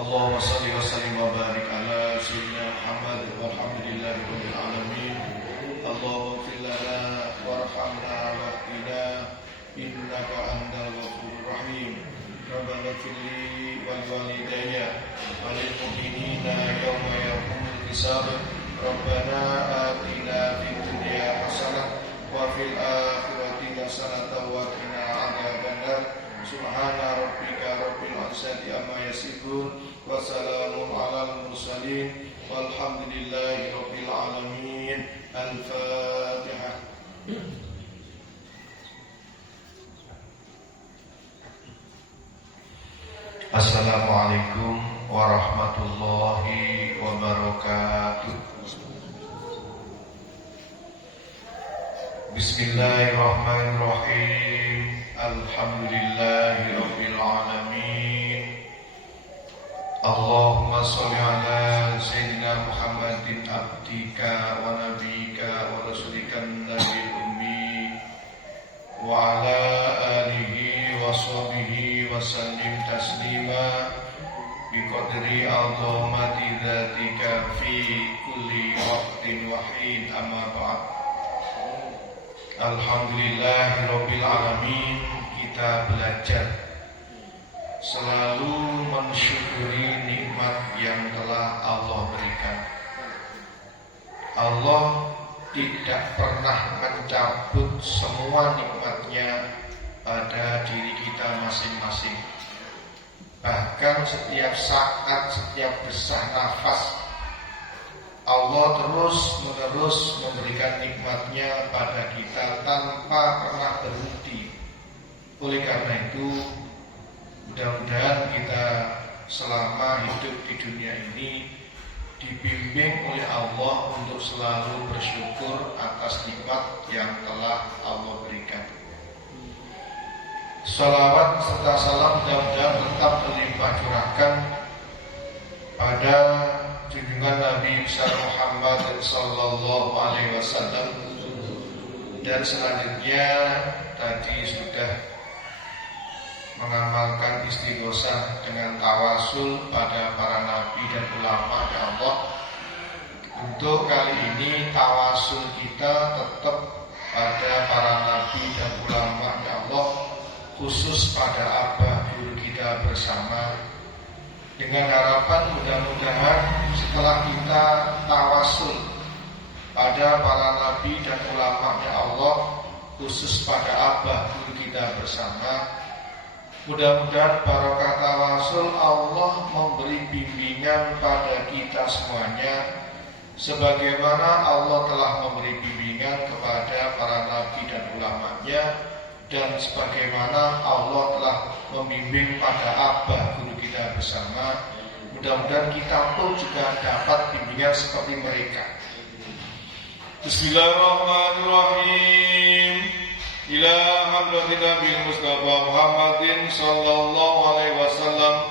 Allahumma salli wa sallim wa barik ala sayyidina Muhammad walhamdulillahi rabbil alamin. Allahumma ighfir lana warhamna wahdina innaka antal ghafurur rahim. Rabbana ighfir li wa liwalidayya wa lil mu'minina yawma yaqumul hisab. Rabbana atina fid dunya hasanah wa fil akhirati hasanah wa qina adzabannar. Subhana rabbika rabbil izzati amma yasifun wa salamun alal mursalin walhamdulillahi rabbil alamin. Al-Fatihah. Assalamualaikum warahmatullahi wabarakatuh. Bismillahirrahmanirrahim. Alhamdulillahi rabbil alamin. Allahumma sholli ala sayyidina Muhammadin abdika wa nabiyika wa rasulika nabiyil ummi wa ala alihi wa sahbihi wa sallim taslima. biqadri azamati dzatika fi kulli waqtin wa hin, amma ba'd. Alhamdulillahirabbil alamin. Kita belajar selalu mensyukuri nikmat yang telah Allah berikan. Allah tidak pernah mencabut semua nikmatnya pada diri kita masing-masing. Bahkan setiap saat, setiap desah nafas, Allah terus-menerus memberikan nikmatnya pada kita tanpa pernah berhenti. Oleh karena itu, mudah-mudahan kita selama hidup di dunia ini dibimbing oleh Allah untuk selalu bersyukur atas nikmat yang telah Allah berikan. Salawat serta salam mudah-mudahan tetap berlimpah curahkan pada junjungan Nabi besar Muhammad sallallahu alaihi wasallam. Dan selanjutnya tadi sudah mengamalkan istighosah dengan tawasul pada para nabi dan ulama ya Allah. Untuk kali ini tawasul kita tetap pada para nabi dan ulama ya Allah, khusus pada abah guru kita bersama, dengan harapan mudah-mudahan setelah kita tawasul pada para nabi dan ulama ya Allah, khusus pada abah guru kita bersama, mudah-mudahan barokah tawasul Allah memberi bimbingan pada kita semuanya, sebagaimana Allah telah memberi bimbingan kepada para nabi dan ulamanya, dan sebagaimana Allah telah membimbing pada abah guru kita bersama. Mudah-mudahan kita pun juga dapat bimbingan seperti mereka. Bismillahirrahmanirrahim. Ila hadratin Nabi Mustafa Muhammadin sallallahu alaihi wasallam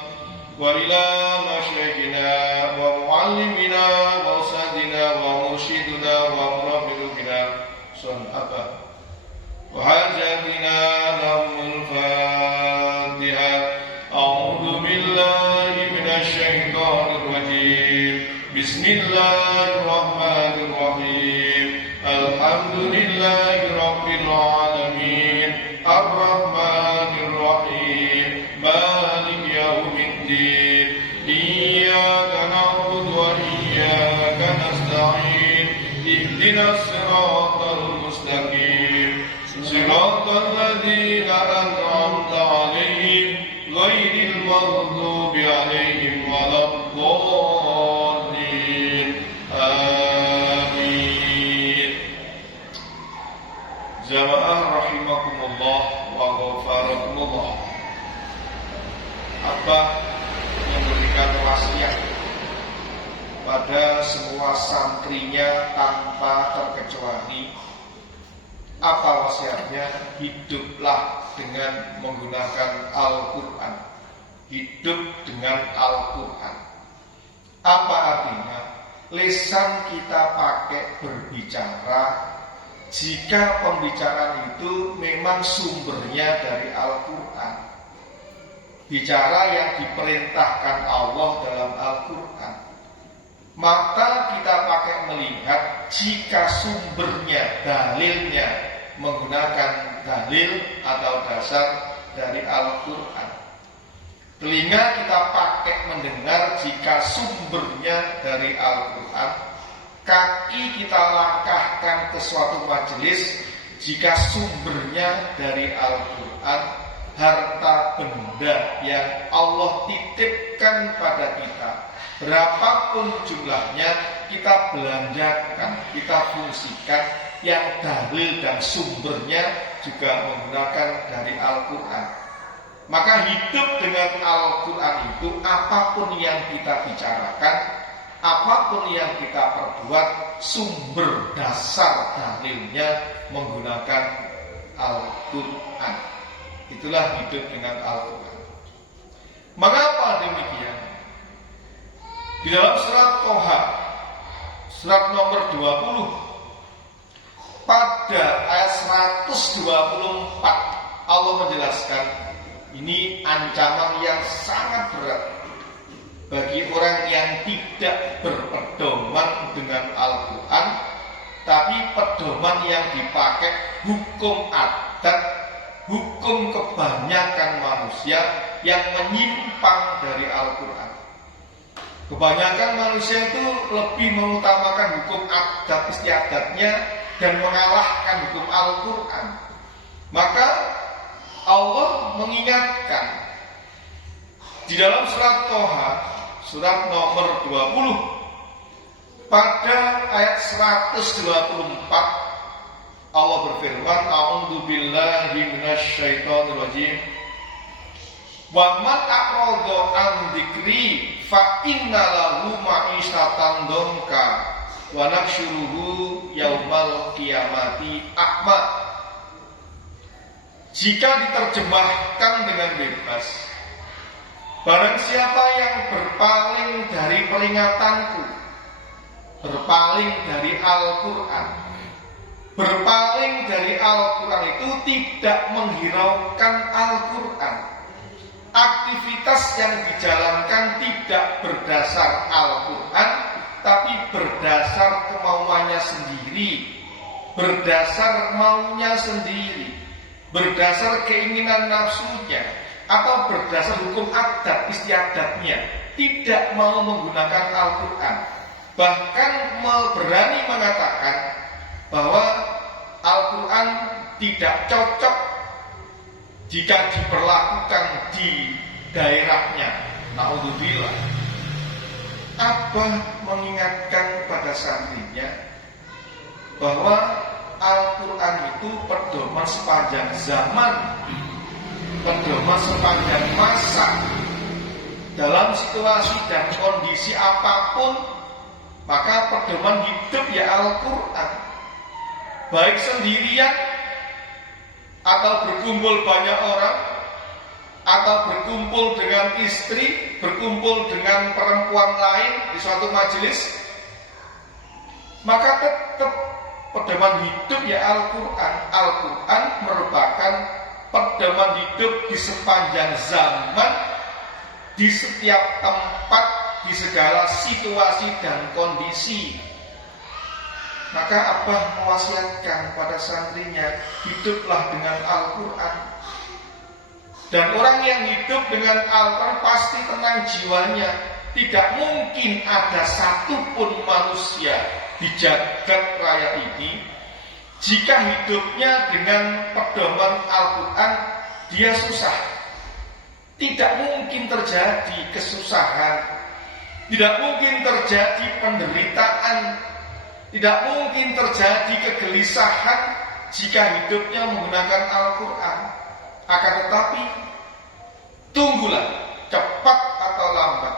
wa ila masyayikhina wa muallimina wa usadina wa mursyidina wa murabbina sun abah wa hajatina lahumul Fatiha. A'udzu billahi minasy syaithanir rajim. Bismillahirrahmanirrahim. Alhamdulillahirabbil alamin. Ar-Rahmanir Rahim. Maliki yaumiddin. Iyyaka na'budu wa iyyaka nasta'in. Ihdinas siratal mustaqim. Siratal ladzina an'amta 'alaihim ghairil maghdubi 'alaihim waladdallin. Amin. Jamaah rahimakumullah wa ghafarakumullah. Abah memberikan wasiat pada semua santrinya tanpa terkecuali. Apa wasiatnya? Hiduplah dengan menggunakan Al-Quran. Hidup dengan Al-Quran. Apa artinya? Lisan kita pakai berbicara jika pembicaraan itu memang sumbernya dari Al-Quran. Bicara yang diperintahkan Allah dalam Al-Quran. Maka kita pakai melihat jika sumbernya, dalilnya menggunakan dalil atau dasar dari Al-Quran. Telinga kita pakai mendengar jika sumbernya dari Al-Quran. Kaki kita langkahkan ke suatu majelis jika sumbernya dari Al-Quran. Harta benda yang Allah titipkan pada kita, berapapun jumlahnya, kita belanjakan, kita fungsikan, yang dalil dan sumbernya juga menggunakan dari Al-Quran. Maka hidup dengan Al-Quran itu, apapun yang kita bicarakan, apapun yang kita perbuat, sumber dasar dalilnya menggunakan Al-Quran. Itulah hidup dengan Al-Quran. Mengapa demikian? Di dalam surat Toha, surat nomor 20, pada ayat 124, Allah menjelaskan, ini ancaman yang sangat berat. bagi orang yang tidak berpedoman dengan Al-Quran, tapi pedoman yang dipakai hukum adat, hukum kebanyakan manusia yang menyimpang dari Al-Quran. Kebanyakan manusia itu lebih mengutamakan hukum adat istiadatnya dan mengalahkan hukum Al-Quran. Maka Allah mengingatkan di dalam surat Toha, surat nomor 20, pada ayat 124, Allah berfirman, A'udzu billahi minasyaitonir rajim. Wa man a'rada an dzikri fa inna lahu ma'isyatan dhanka wa nahsyuruhu yaumal qiyamati a'ma. Jika diterjemahkan dengan bebas, barang siapa yang berpaling dari peringatanku, berpaling dari Al-Quran, berpaling dari Al-Quran itu tidak menghiraukan Al-Quran. Aktivitas yang dijalankan tidak berdasar Al-Quran, tapi berdasar kemauannya sendiri, berdasar maunya sendiri, berdasar keinginan nafsunya, atau berdasar hukum adat istiadatnya, tidak mau menggunakan Al-Quran. Bahkan berani mengatakan bahwa Al-Quran tidak cocok jika diperlakukan di daerahnya. Naudzubillah. Abah mengingatkan pada santrinya bahwa Al-Quran itu pedoman sepanjang zaman, pedoman sepanjang masa. Dalam situasi dan kondisi apapun, maka pedoman hidup ya Al-Quran. Baik sendirian, atau berkumpul banyak orang, atau berkumpul dengan istri, berkumpul dengan perempuan lain di suatu majelis, maka tetap pedoman hidup ya Al-Quran. Al-Quran merupakan pedoman hidup di sepanjang zaman, di setiap tempat, di segala situasi dan kondisi. Maka Abah mewasiatkan pada santrinya, hiduplah dengan Al-Quran. Dan orang yang hidup dengan Al-Quran pasti tenang jiwanya. Tidak mungkin ada satupun manusia di jagat raya ini, jika hidupnya dengan pedoman Al-Quran, dia susah. Tidak mungkin terjadi kesusahan, tidak mungkin terjadi penderitaan, tidak mungkin terjadi kegelisahan jika hidupnya menggunakan Al-Quran. Akan tetapi, tunggulah, cepat atau lambat,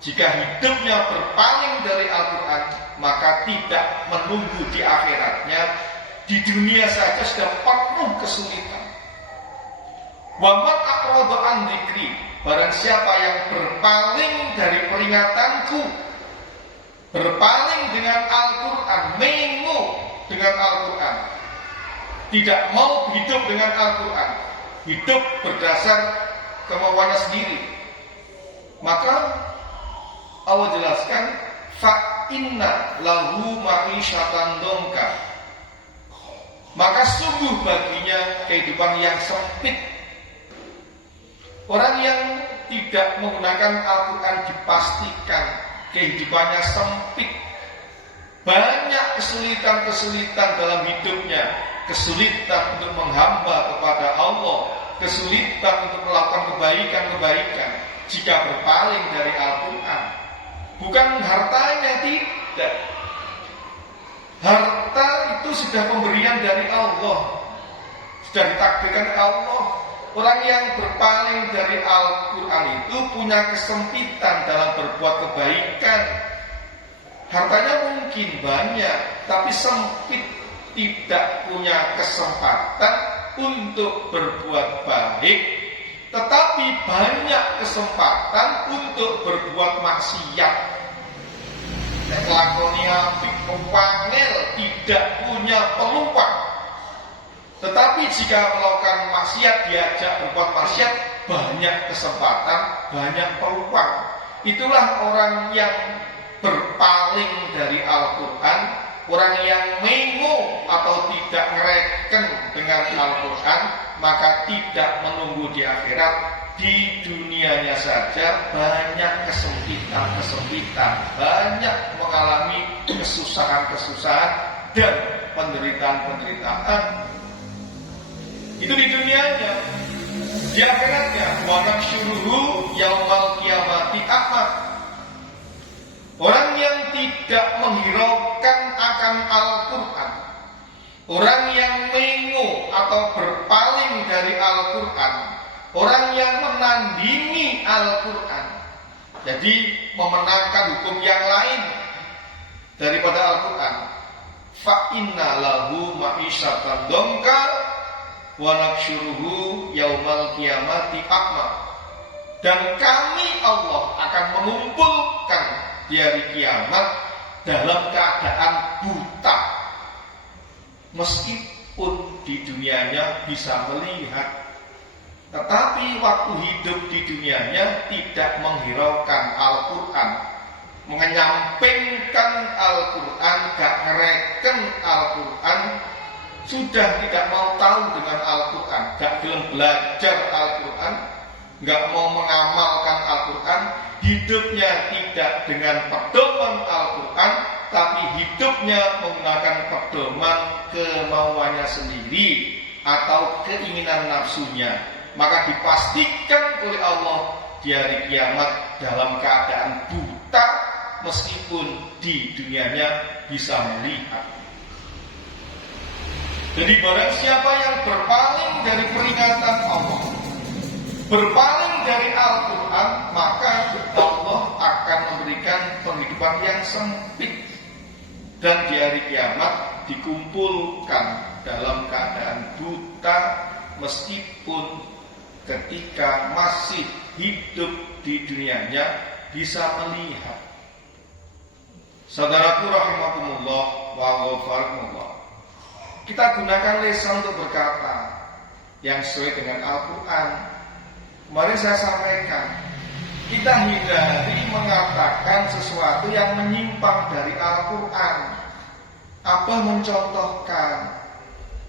jika hidupnya berpaling dari Al-Quran, maka tidak menunggu di akhiratnya, di dunia saja sudah penuh kesulitan. Wa man a'rada an dzikri, barang siapa yang berpaling dari peringatanku, berpaling dengan Al-Quran, mengo dengan Al-Quran, tidak mau hidup dengan Al-Quran, hidup berdasar kemauannya sendiri, maka Allah jelaskan, fa inna lahu ma'isyatan dhanka, maka sungguh baginya kehidupan yang sempit. Orang yang tidak menggunakan Al-Quran dipastikan kehidupannya sempit. Banyak kesulitan-kesulitan dalam hidupnya, kesulitan untuk menghamba kepada Allah, kesulitan untuk melakukan kebaikan-kebaikan jika berpaling dari Al-Quran. Bukan hartanya, tidak. Harta itu sudah pemberian dari Allah, sudah ditakdirkan Allah. Orang yang berpaling dari Al-Quran itu punya kesempitan dalam berbuat kebaikan. Hartanya mungkin banyak, tapi sempit, tidak punya kesempatan untuk berbuat baik, tetapi banyak kesempatan untuk berbuat maksiat. Lakoni apik pangil, tidak punya peluang. Tetapi jika melakukan maksiat, diajak berbuat maksiat, banyak kesempatan, banyak peluang. Itulah orang yang berpaling dari Al-Quran, orang yang mengo atau tidak ngereken dengan Al-Quran, maka tidak menunggu di akhirat. Di dunianya saja banyak kesempitan, banyak mengalami kesusahan dan penderitaan. Itu di dunianya. Di akhiratnya, wa nahsyuruhu yaumal qiyamati a'ma. Orang yang tidak menghiraukan akan Al-Quran, orang yang mengo atau berpaling dari Al-Quran, orang yang menandingi Al-Quran, jadi memenangkan hukum yang lain daripada Al-Quran, fa inna lahu ma'isyatan dongka wa nahsyuruhu yaumal qiyamati a'ma. Dan kami Allah akan mengumpulkan di hari kiamat dalam keadaan buta, meskipun di dunianya bisa melihat, tetapi waktu hidup di dunianya tidak menghiraukan Al-Quran, menyampingkan Al-Quran, gak ngereken Al-Quran, sudah tidak mau tahu dengan Al-Quran, gak belum belajar Al-Quran, gak mau mengamalkan Al-Quran, hidupnya tidak dengan pedoman Al-Quran, tapi hidupnya menggunakan pedoman kemauannya sendiri atau keinginan nafsunya, maka dipastikan oleh Allah di hari kiamat dalam keadaan buta, meskipun di dunianya bisa melihat. Jadi barang siapa yang berpaling dari peringatan Allah, berpaling dari Al-Quran, maka Allah akan memberikan penghidupan yang sempit, dan di hari kiamat dikumpulkan dalam keadaan buta, meskipun ketika masih hidup di dunianya bisa melihat. Saudaraku rahimakumullah wa ghafarakumullah, kita gunakan lisan untuk berkata yang sesuai dengan Al-Quran. Kemarin saya sampaikan, kita hindari mengatakan sesuatu yang menyimpang dari Al-Quran. Apa mencontohkan,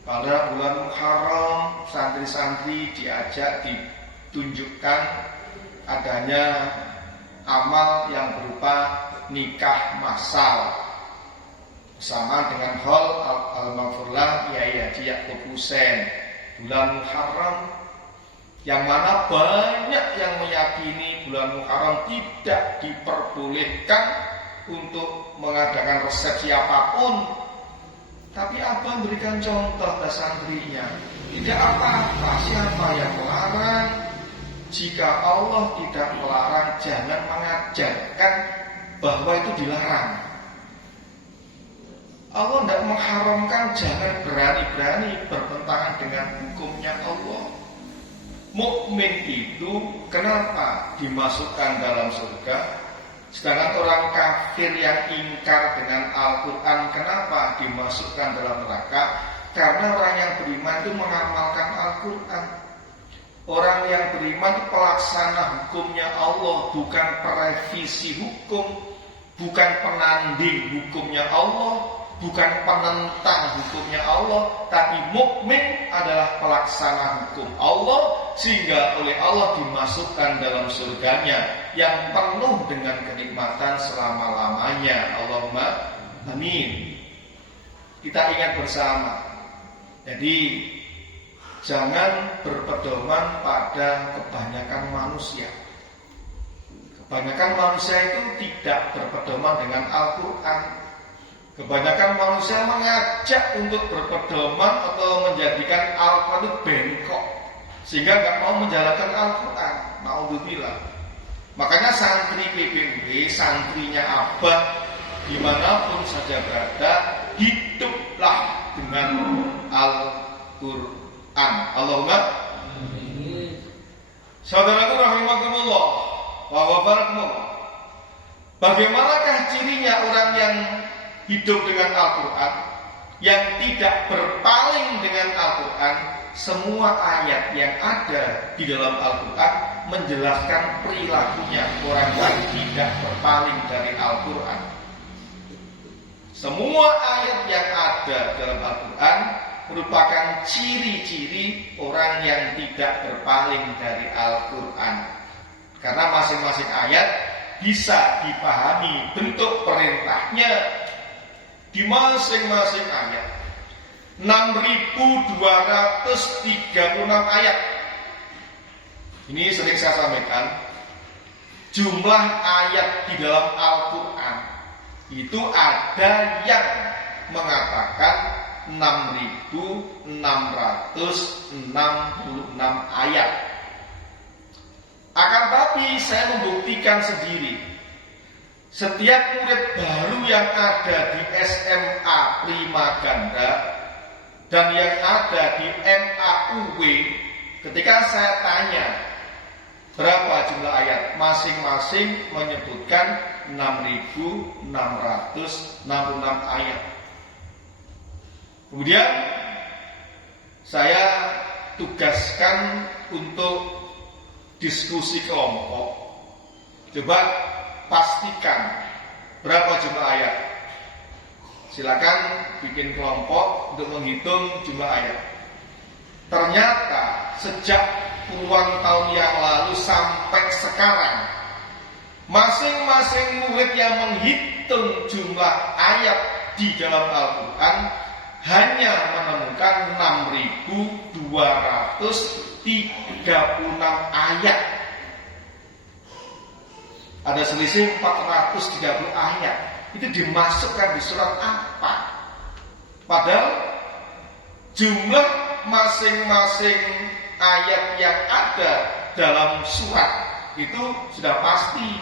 pada bulan Muharram santri-santri diajak, ditunjukkan adanya amal yang berupa nikah massal bersama dengan hal Al-Maghfurlah Kiai Haji Ya'qub Husain, bulan Muharram, yang mana banyak yang meyakini bulan Muharram tidak diperbolehkan untuk mengadakan resepsi apapun. Tapi Abang berikan contoh ke santrinya, tidak apa-apa, siapa yang melarang? Jika Allah tidak melarang, jangan mengajarkan bahwa itu dilarang. Allah tidak mengharamkan, jangan berani-berani bertentangan dengan hukumnya Allah. Mukmin itu kenapa dimasukkan dalam surga, sedangkan orang kafir yang ingkar dengan Al-Quran kenapa dimasukkan dalam neraka? Karena orang yang beriman itu mengamalkan Al-Quran. Orang yang beriman itu pelaksana hukumnya Allah, bukan perevisi hukum, bukan penanding hukumnya Allah, bukan penentang hukumnya Allah, tapi mukmin adalah pelaksana hukum Allah, sehingga oleh Allah dimasukkan dalam surganya yang penuh dengan kenikmatan selama-lamanya. Allahumma amin. Kita ingat bersama, jadi jangan berpedoman pada kebanyakan manusia. Kebanyakan manusia itu tidak berpedoman dengan Al-Quran. Kebanyakan manusia mengajak untuk berpedoman atau menjadikan Al-Quran itu bengkok, sehingga nggak mau menjalankan Al-Quran. Naudzubillah. Makanya santri PPUD, santrinya Abah, dimanapun saja berada, hiduplah dengan Al-Quran. Allahumma amin. Saudaraku rahimakumullah wa barakallahu. Bagaimanakah cirinya orang yang hidup dengan Al-Quran? yang tidak berpaling dengan Al-Quran, semua ayat yang ada di dalam Al-Quran menjelaskan perilakunya orang yang tidak berpaling dari Al-Quran. Semua ayat yang ada dalam Al-Quran merupakan ciri-ciri orang yang tidak berpaling dari Al-Quran. Karena masing-masing ayat bisa dipahami bentuk perintahnya di masing-masing ayat. 6.236 ayat. Ini sering saya sampaikan, jumlah ayat di dalam Al-Quran itu ada yang mengatakan 6.666 ayat. Akan tapi saya membuktikan sendiri, setiap murid baru yang ada di SMA Prima Ganda dan yang ada di MAUW, ketika saya tanya berapa jumlah ayat, masing-masing menyebutkan 6.666 ayat. Kemudian saya tugaskan untuk diskusi kelompok. Coba pastikan berapa jumlah ayat. Silakan bikin kelompok untuk menghitung jumlah ayat. Ternyata sejak puluhan tahun yang lalu sampai sekarang, masing-masing murid yang menghitung jumlah ayat di dalam Al-Quran hanya menemukan 6.236 ayat. Ada selisih 430 ayat. Itu dimasukkan di surat apa? Padahal jumlah masing-masing ayat yang ada dalam surat itu sudah pasti.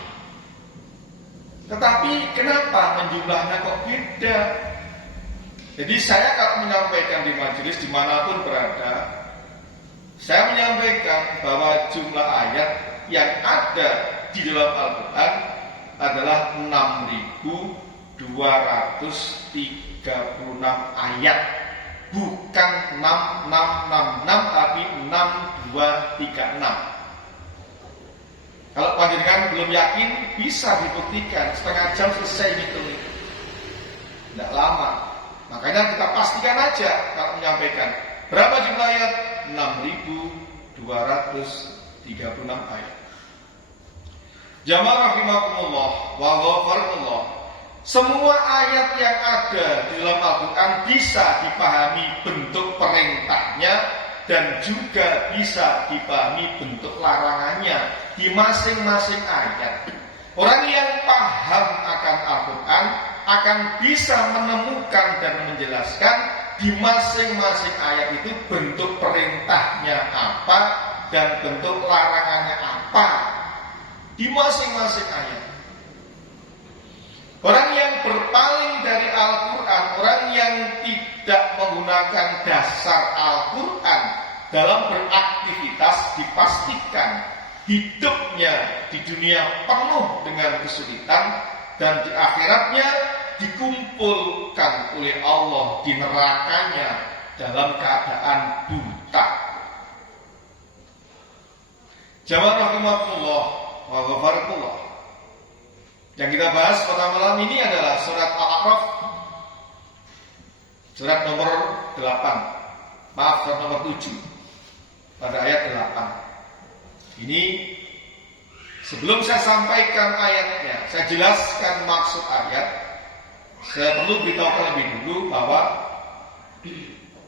Tetapi kenapa menjumlahnya kok beda? Jadi saya kalau menyampaikan di majelis dimanapun berada, saya menyampaikan bahwa jumlah ayat yang ada di dalam Al-Quran adalah 6.236 ayat. Bukan 6666 tapi 6236. Kalau panjenengan belum yakin, bisa dibuktikan, setengah jam selesai hitung itu. Tidak lama. Makanya kita pastikan aja kalau menyampaikan berapa jumlah ayat? 6.236 ayat. Jamaah rahimakumullah wa ghafarallah. Semua ayat yang ada di dalam Al-Quran bisa dipahami bentuk perintahnya dan juga bisa dipahami bentuk larangannya di masing-masing ayat. Orang yang paham akan Al-Quran akan bisa menemukan dan menjelaskan di masing-masing ayat itu bentuk perintahnya apa dan bentuk larangannya apa di masing-masing ayat. Orang yang berpaling dari Al-Quran, orang yang tidak menggunakan dasar Al-Quran dalam beraktivitas, dipastikan hidupnya di dunia penuh dengan kesulitan dan di akhiratnya dikumpulkan oleh Allah di nerakanya dalam keadaan buta. Jamaah rahimakumullah wa ghafarallah. Yang kita bahas pada malam ini adalah surat Al-A'raf, surat nomor 8, surat nomor 7, pada ayat 8. Ini sebelum saya sampaikan ayatnya, saya jelaskan maksud ayat. Saya perlu beritahu terlebih dulu bahwa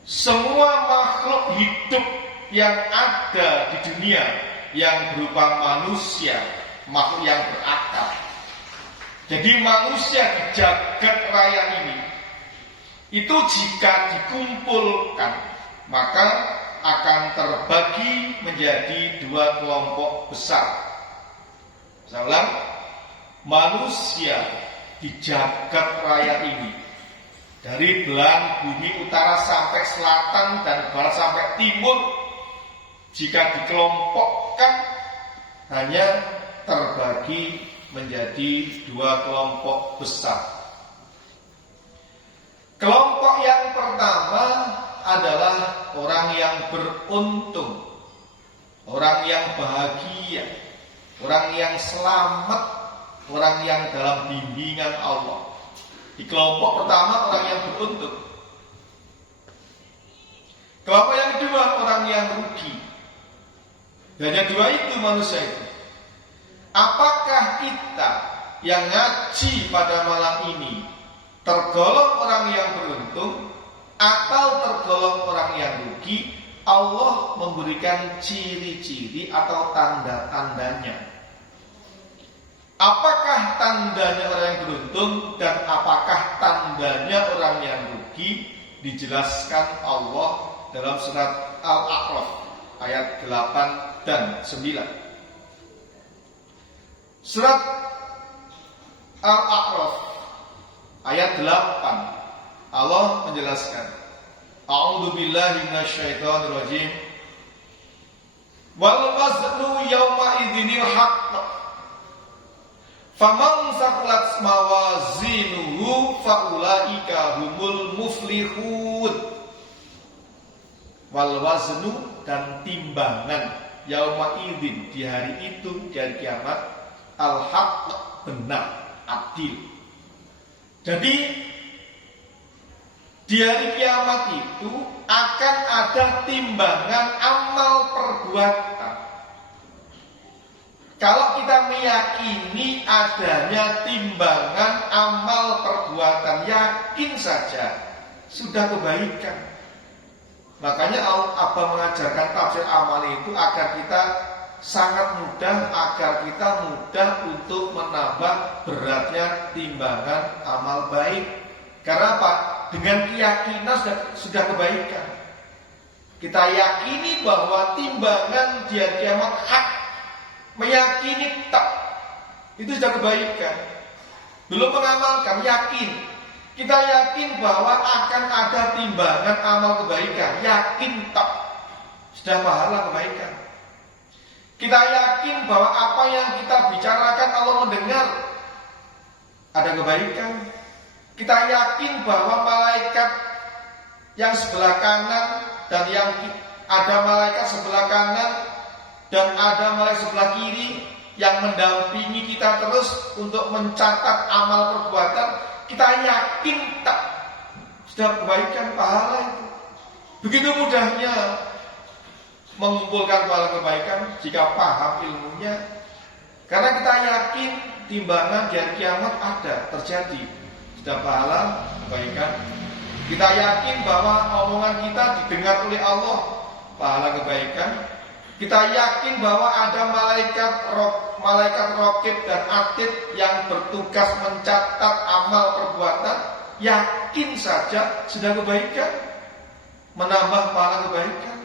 semua makhluk hidup yang ada di dunia yang berupa manusia, makhluk yang berakal. Jadi manusia di jagat raya ini itu jika dikumpulkan maka akan terbagi menjadi dua kelompok besar. Saya ulang, manusia di jagat raya ini dari belahan bumi utara sampai selatan dan barat sampai timur, jika dikelompokkan hanya terbagi menjadi dua kelompok besar. Kelompok yang pertama adalah orang yang beruntung, orang yang bahagia, orang yang selamat, orang yang dalam bimbingan Allah. Di kelompok pertama orang yang beruntung. Kelompok yang kedua orang yang rugi. Hanya dua itu manusia itu. Apakah kita yang ngaji pada malam ini tergolong orang yang beruntung atau tergolong orang yang rugi? Allah memberikan ciri-ciri atau tanda-tandanya. Apakah tandanya orang yang beruntung dan apakah tandanya orang yang rugi? Dijelaskan Allah dalam surat Al-A'raf ayat 8 dan 9. Surat Al-A'raf ayat 8 Allah menjelaskan, A'udzu billahi minasyaitonir rajim. Wal waznu yauma idzinil haqq. Faman saqulat mawazinuhu faulaika humul muflihun. Wal waznu dan timbangan yauma idzin di hari itu, di hari kiamat, al haqq benar, adil. Jadi di hari kiamat itu akan ada timbangan amal perbuatan. Kalau kita meyakini adanya timbangan amal perbuatan, yakin saja sudah kebaikan. Makanya Abah mengajarkan tafsir amal itu agar kita sangat mudah, agar kita mudah untuk menambah beratnya timbangan amal baik. Karena apa? Dengan keyakinan sudah kebaikan. Kita yakini bahwa timbangan di hari kiamat hak, meyakini tak, itu sudah kebaikan. Belum mengamalkan, yakin. Kita yakin bahwa akan ada timbangan amal kebaikan, yakin tak, sudah pahala kebaikan. Kita yakin bahwa apa yang kita bicarakan Allah mendengar, ada kebaikan. Kita yakin bahwa malaikat yang sebelah kanan dan yang ada malaikat sebelah kanan dan ada malaikat sebelah kiri yang mendampingi kita terus untuk mencatat amal perbuatan, kita yakin tak, sudah kebaikan, pahala itu. Begitu mudahnya mengumpulkan pahala kebaikan jika paham ilmunya. Karena kita yakin timbangan di hari kiamat ada, terjadi, sudah pahala kebaikan. Kita yakin bahwa omongan kita didengar oleh Allah, pahala kebaikan. Kita yakin bahwa ada malaikat raqib dan atid yang bertugas mencatat amal perbuatan, yakin saja sudah kebaikan, menambah pahala kebaikan.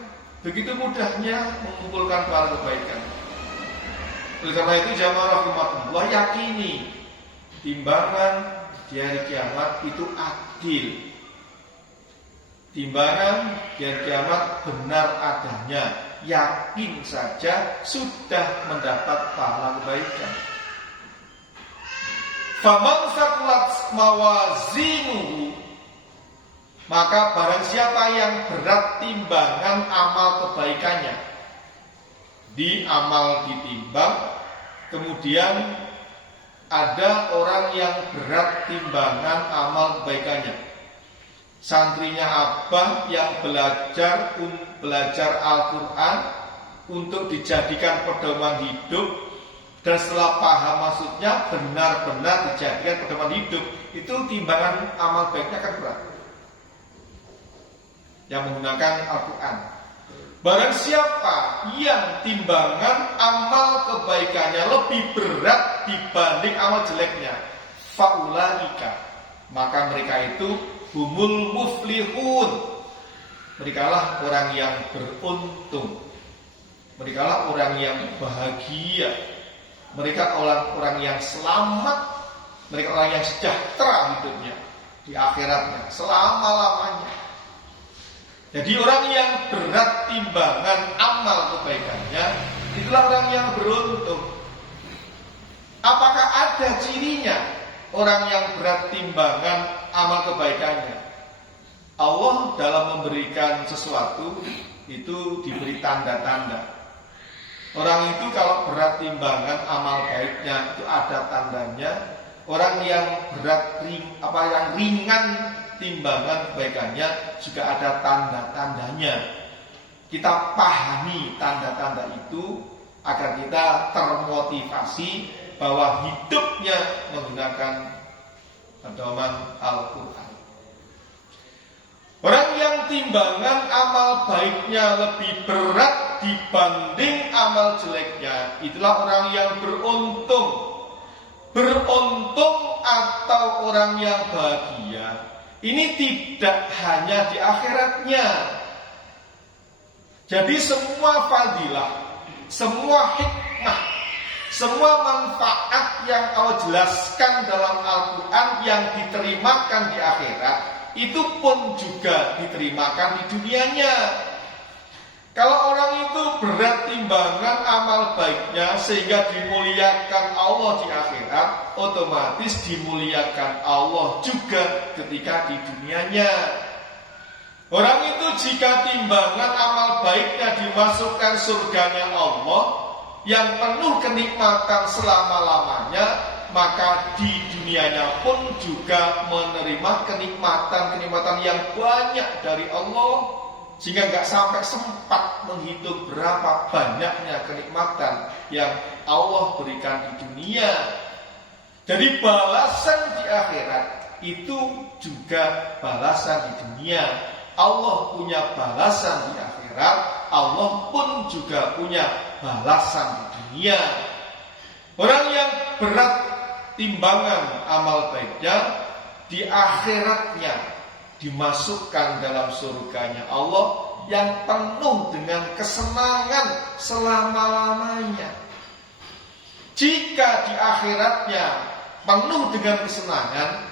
Begitu mudahnya mengumpulkan pahala kebaikan. Oleh karena itu jamaah rahimakumullah, yakini timbangan di hari kiamat itu adil. Timbangan di hari kiamat benar adanya, yakin saja sudah mendapat pahala kebaikan. Faman saqulat mawazinuhu, maka barang siapa yang berat timbangan amal kebaikannya, di amal ditimbang, kemudian ada orang yang berat timbangan amal kebaikannya. Santrinya Abah yang belajar Al-Quran untuk dijadikan pedoman hidup, dan setelah paham maksudnya benar-benar dijadikan pedoman hidup, itu timbangan amal baiknya akan berat. Yang menggunakan Al-Quran. Barang siapa yang timbangan amal kebaikannya lebih berat dibanding amal jeleknya, faulaika, maka mereka itu humul muflihun, merekalah orang yang beruntung, merekalah orang yang bahagia, mereka orang yang selamat, mereka orang yang sejahtera hidupnya di akhiratnya selama-lamanya. Jadi orang yang berat timbangan amal kebaikannya, itulah orang yang beruntung. Apakah ada cirinya orang yang berat timbangan amal kebaikannya? Allah dalam memberikan sesuatu itu diberi tanda-tanda. Orang itu kalau berat timbangan amal baiknya itu ada tandanya. Orang yang yang ringan timbangan kebaikannya juga ada tanda-tandanya. Kita pahami tanda-tanda itu agar kita termotivasi bahwa hidupnya menggunakan pedoman Al-Quran. Orang yang timbangan amal baiknya lebih berat dibanding amal jeleknya, itulah orang yang beruntung. Beruntung atau orang yang bahagia, ini tidak hanya di akhiratnya. Jadi semua fadilah, semua hikmah, semua manfaat yang Allah jelaskan dalam Al-Quran yang diterimakan di akhirat, itu pun juga diterimakan di dunianya. Kalau orang itu berat timbangan amal baiknya sehingga dimuliakan Allah di akhirat, otomatis dimuliakan Allah juga ketika di dunianya. Orang itu jika timbangan amal baiknya dimasukkan surganya Allah yang penuh kenikmatan selama-lamanya, maka di dunianya pun juga menerima kenikmatan-kenikmatan yang banyak dari Allah, sehingga nggak sampai sempat menghitung berapa banyaknya kenikmatan yang Allah berikan di dunia. Jadi balasan di akhirat itu juga balasan di dunia. Allah punya balasan di akhirat, Allah pun juga punya balasan di dunia. Orang yang berat timbangan amal baiknya, di akhiratnya dimasukkan dalam surganya Allah yang penuh dengan kesenangan selama-lamanya. Jika di akhiratnya penuh dengan kesenangan,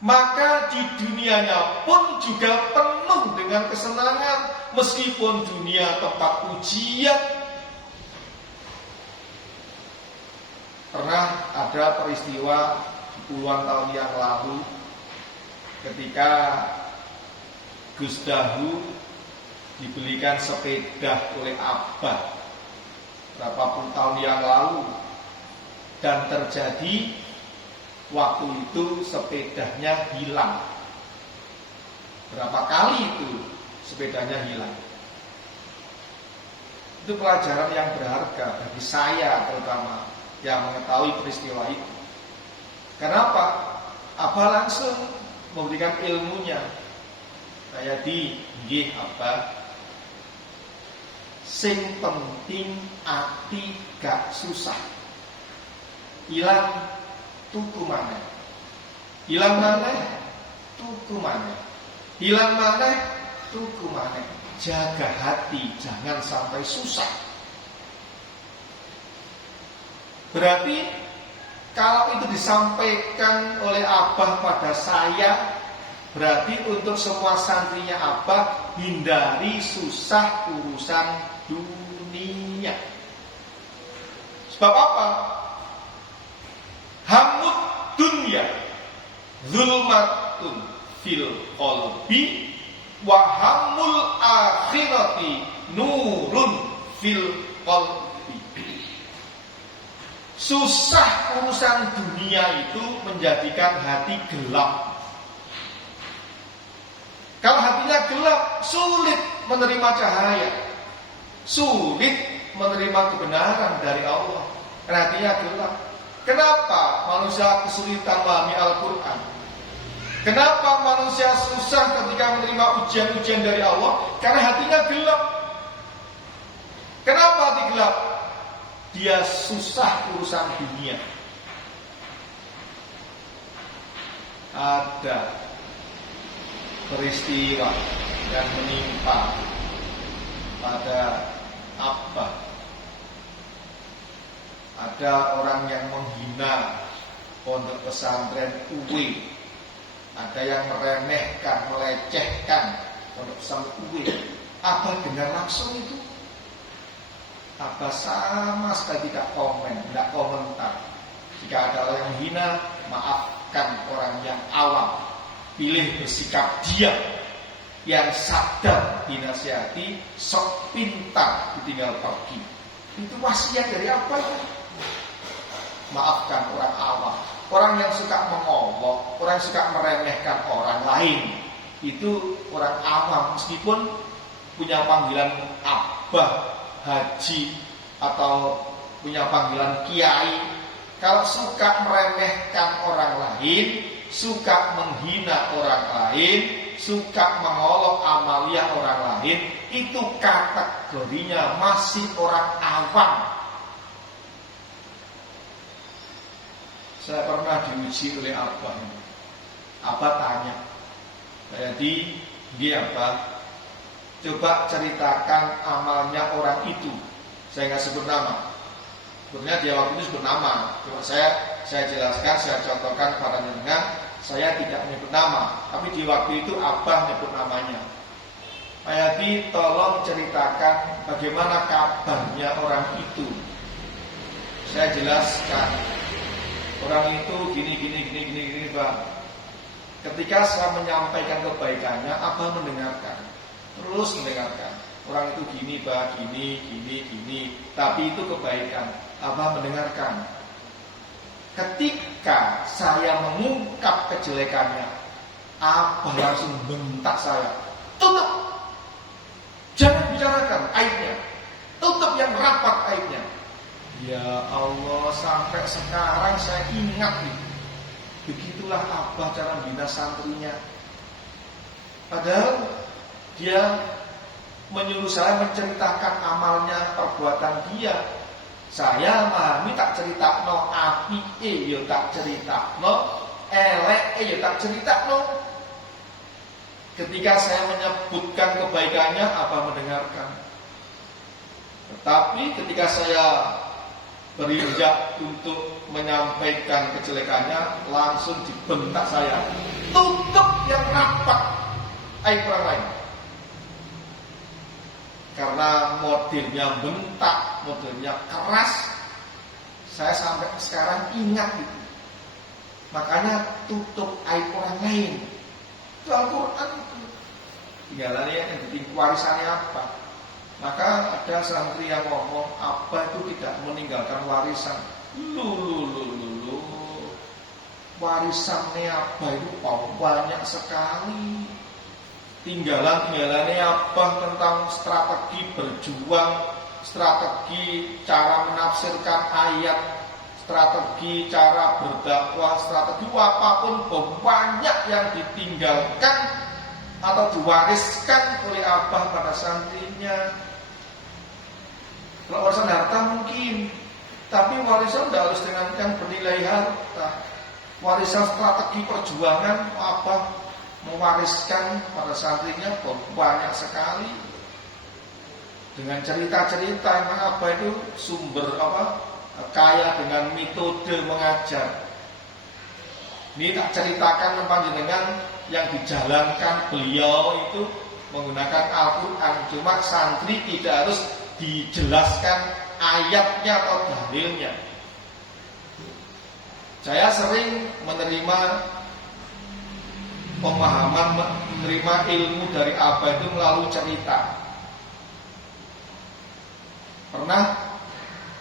maka di dunianya pun juga penuh dengan kesenangan, meskipun dunia tempat ujian. Pernah ada peristiwa puluhan tahun yang lalu ketika Gus Dahu dibelikan sepeda oleh Abah berapa puluh tahun yang lalu, dan terjadi waktu itu sepedanya hilang. Berapa kali itu sepedanya hilang. Itu pelajaran yang berharga bagi saya terutama yang mengetahui peristiwa itu. Kenapa? Abah langsung memberikan ilmunya. Saya nggih Abah, sing penting ati gak susah. Hilang tuku maneh. Hilang maneh tuku maneh. Hilang maneh tuku maneh. Jaga hati, jangan sampai susah. Berarti kalau itu disampaikan oleh Abah pada saya, berarti untuk semua santrinya Abah, hindari susah urusan dunia. Sebab apa? Hamud dunya zulmatun fil qalbi wa hamul akhirati nurun fil qalbi. Susah urusan dunia itu menjadikan hati gelap. Kalau hatinya gelap, sulit menerima cahaya, sulit menerima kebenaran dari Allah. Karena hatinya gelap. Kenapa manusia kesulitan memahami Al-Quran? Kenapa manusia susah ketika menerima ujian-ujian dari Allah? Karena hatinya gelap. Kenapa hati gelap? Dia susah urusan dunia. Ada peristiwa yang menimpa pada Abah. Ada orang yang menghina pondok pesantren UI. Ada yang meremehkan, melecehkan pondok pesantren UI. Abah dengar langsung itu. Abah sama sekali tidak komen, tidak komentar. Jika ada orang yang hina, maafkan orang yang awam. Pilih bersikap diam. yang sadar dinasihati, sok pintar ditinggal pergi. Itu wasiat dari apa itu? Maafkan orang awam, orang yang suka mengolok, orang yang suka meremehkan orang lain. Itu orang awam, meskipun punya panggilan abah, haji, atau punya panggilan kiai. Kalau suka meremehkan orang lain, suka menghina orang lain, suka mengolok amalia orang lain, itu kategorinya masih orang awam. Saya pernah diuji oleh abah. Abah tanya, jadi dia apa? Coba ceritakan amalnya orang itu. Saya nggak sebut nama. Sebenarnya dia waktu itu sebut nama. Cuma saya jelaskan, saya contohkan pada jenengan. Saya tidak menyebut nama, tapi di waktu itu abah menyebut namanya. Pak Yadi, tolong ceritakan bagaimana kabarnya orang itu. Saya jelaskan, orang itu gini, Bang. Ketika saya menyampaikan kebaikannya, abah mendengarkan, terus mendengarkan. Orang itu gini, Bang, gini, tapi itu kebaikan. Abah mendengarkan. Ketika saya mengungkap kejelekannya, abah langsung bentak saya, tutup, jangan bicarakan aibnya, tutup yang rapat aibnya. Ya Allah, sampai sekarang saya ingat itu. Begitulah abah cara bina santrinya. Padahal dia menyuruh saya menceritakan amalnya, perbuatan dia. Saya memahami tak cerita no api yo tak cerita no elek yo tak cerita no. Ketika saya menyebutkan kebaikannya, apa mendengarkan. Tetapi ketika saya berinjak untuk menyampaikan kejelekannya, langsung dibentak saya, tutup yang rapat aib orang lain. Karena modelnya bentak, modelnya keras, saya sampai sekarang ingat itu. Makanya tutup aib orang lain. Itu Al-Quran itu. Tinggalannya yang penting warisannya apa. Maka ada santri yang ngomong, apa itu tidak meninggalkan warisan. Lu. Warisannya apa itu banyak sekali. Tinggalannya apa tentang strategi berjuang, strategi cara menafsirkan ayat, strategi cara berdakwah, strategi apapun banyak yang ditinggalkan atau diwariskan oleh abah pada santrinya. Kalau warisan harta mungkin, tapi warisan tidak harus dengan yang bernilai harta. Warisan strategi perjuangan abah mewariskan pada santrinya banyak sekali dengan cerita-cerita. Memang apa itu sumber kaya dengan metode mengajar. Ini tak ceritakan panjenengan yang dijalankan beliau itu menggunakan Al-Quran. Cuma santri tidak harus dijelaskan ayatnya atau dalilnya. Saya sering menerima pemahaman, menerima ilmu dari abah itu melalui cerita. Pernah